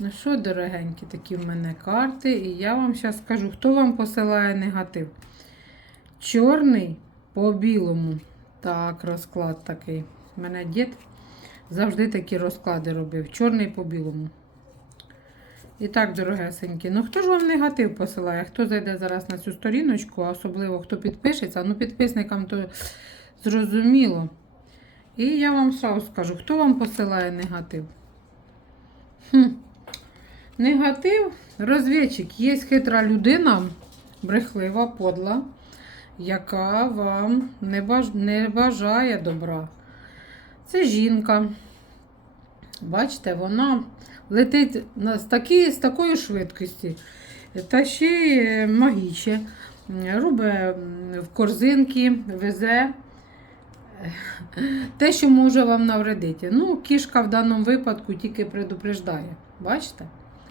Ну що, дорогенькі, такі в мене карти, і я вам зараз скажу, хто вам посилає негатив. Чорний по білому. Так, розклад такий. У мене дід завжди такі розклади робив. Чорний по білому. І так, дорогесенькі, ну хто ж вам негатив посилає? Хто зайде зараз на цю сторіночку, особливо хто підпишеться, ну підписникам то зрозуміло. І я вам сразу скажу, хто вам посилає негатив? Хм. Негатив, розвідчик, є хитра людина, брехлива, подла, яка вам не, баж... не бажає добра. Це жінка. Бачите, вона летить з, такі, з такої швидкості, та ще е, магіче. М, в корзинки, везе те, що може вам навредити. Ну, кішка в даному випадку тільки предупреждає. Бачите?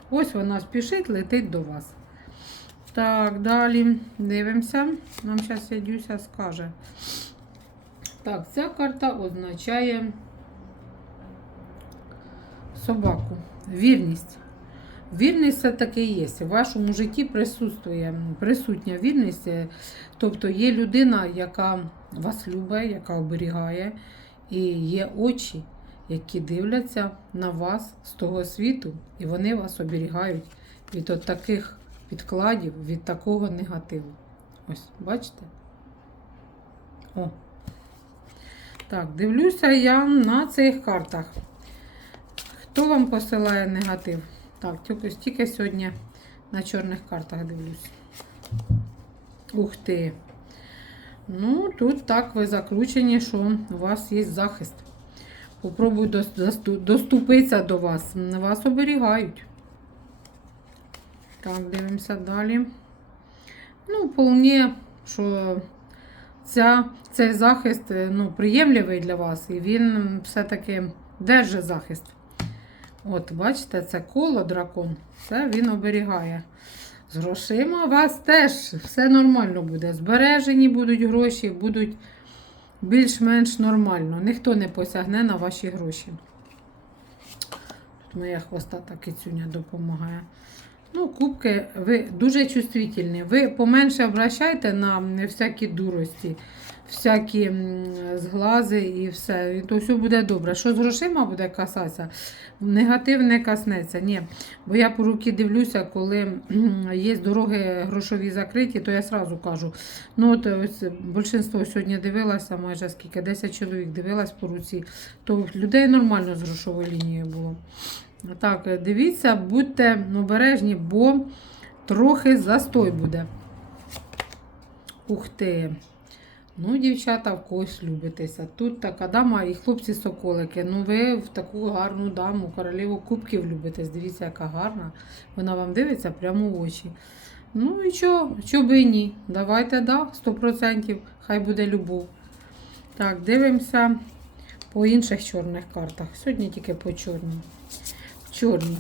Ось вона спішить, летить до вас. Так, далі дивимося. Нам зараз Ядюся скаже. Так, ця карта означає собаку. Вірність. Вірність все таки є. В вашому житті присутствує, присутня вірність. Тобто є людина, яка вас любить, яка оберігає, і є очі, які дивляться на вас з того світу, і вони вас оберігають від от таких підкладів, від такого негативу. Ось, бачите? О. Так, дивлюся я на цих картах. Хто вам посилає негатив? Так, тільки сьогодні на чорних картах дивлюсь. Ух ти. Ну, тут так ви закручені, що у вас є захист. Досту- доступитися до вас. Вас оберігають. Так, дивимося далі. Ну, вполне, що ця, цей захист е, ну, приємливий для вас, і він все-таки держить захист. От, бачите, це коло дракон. Це він оберігає. З грошима вас теж все нормально буде. Збережені будуть гроші, будуть більш-менш нормально. Ніхто не посягне на ваші гроші. Тут моя хвоста та кицюня допомагає. Ну, кубки, ви дуже чувствительні. Ви поменше обращайте на всякі дурості, всякі зглази і все. І то все буде добре. Що з грошима буде касатися, негатив не коснеться. Ні. Бо я по руки дивлюся, коли є дороги грошові закриті, то я сразу кажу. Ну, от ось більшинство сьогодні дивилася, майже скільки, 10 чоловік дивилась по руці, то людей нормально з грошовою лінією було. Так, е, дивіться, будьте обережні, бо трохи застой буде. Ух ти. Ну, дівчата, в когось любитеся. Тут така дама і хлопці-соколики. Ну, ви в таку гарну даму, королеву кубків любитесь. Дивіться, яка гарна. Вона вам дивиться прямо в очі. Ну і що, що би ні. Давайте, да, 100%. Хай буде любов. Так, дивимося по інших чорних картах. Сьогодні тільки по чорним. Чорні.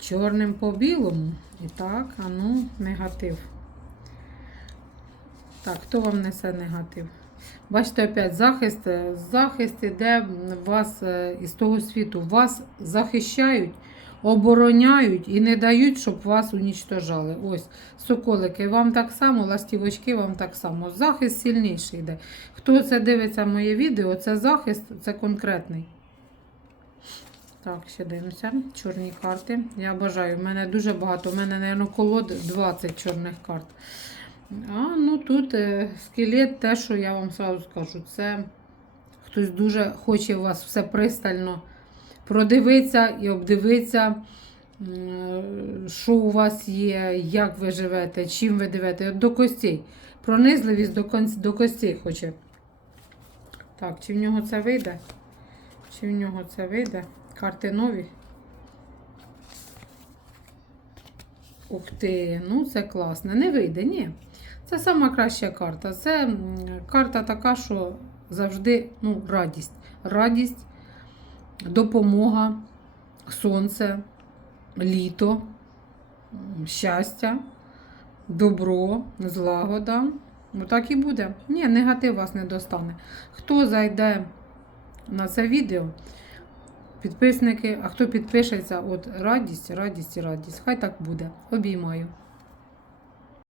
Чорним по білому. І так, а ну, негатив. Так, хто вам несе негатив? Бачите, опять захист. Е, Захист іде вас е, із того світу. Вас захищають, обороняють і не дають, щоб вас унічтожали. Ось, соколики, вам так само, ластівочки вам так само. Захист сильніший йде. Хто це дивиться моє відео, це захист, це конкретний. Так, ще дивимося. Чорні карти. Я бажаю. У мене дуже багато. У мене, мабуть, колод 20 чорних карт. А, ну тут е, скелет, те, що я вам сразу скажу, це хтось дуже хоче у вас все пристально продивитися і обдивитися, м, що у вас є, як ви живете, чим ви живете. От До костей. Пронизливість до, до костей хоче. Так, чи в нього це вийде? Чи в нього це вийде? Карти нові. Ух ти, ну це класно. Не вийде, ні. Це сама краща карта. Це карта така, що завжди ну, радість. Радість, допомога, сонце, літо, щастя, добро, злагода. Ну так і буде. Ні, негатив вас не достане. Хто зайде на це відео, Підписники, а хто підпишеться, от радість, радість радість. Хай так буде. Обіймаю.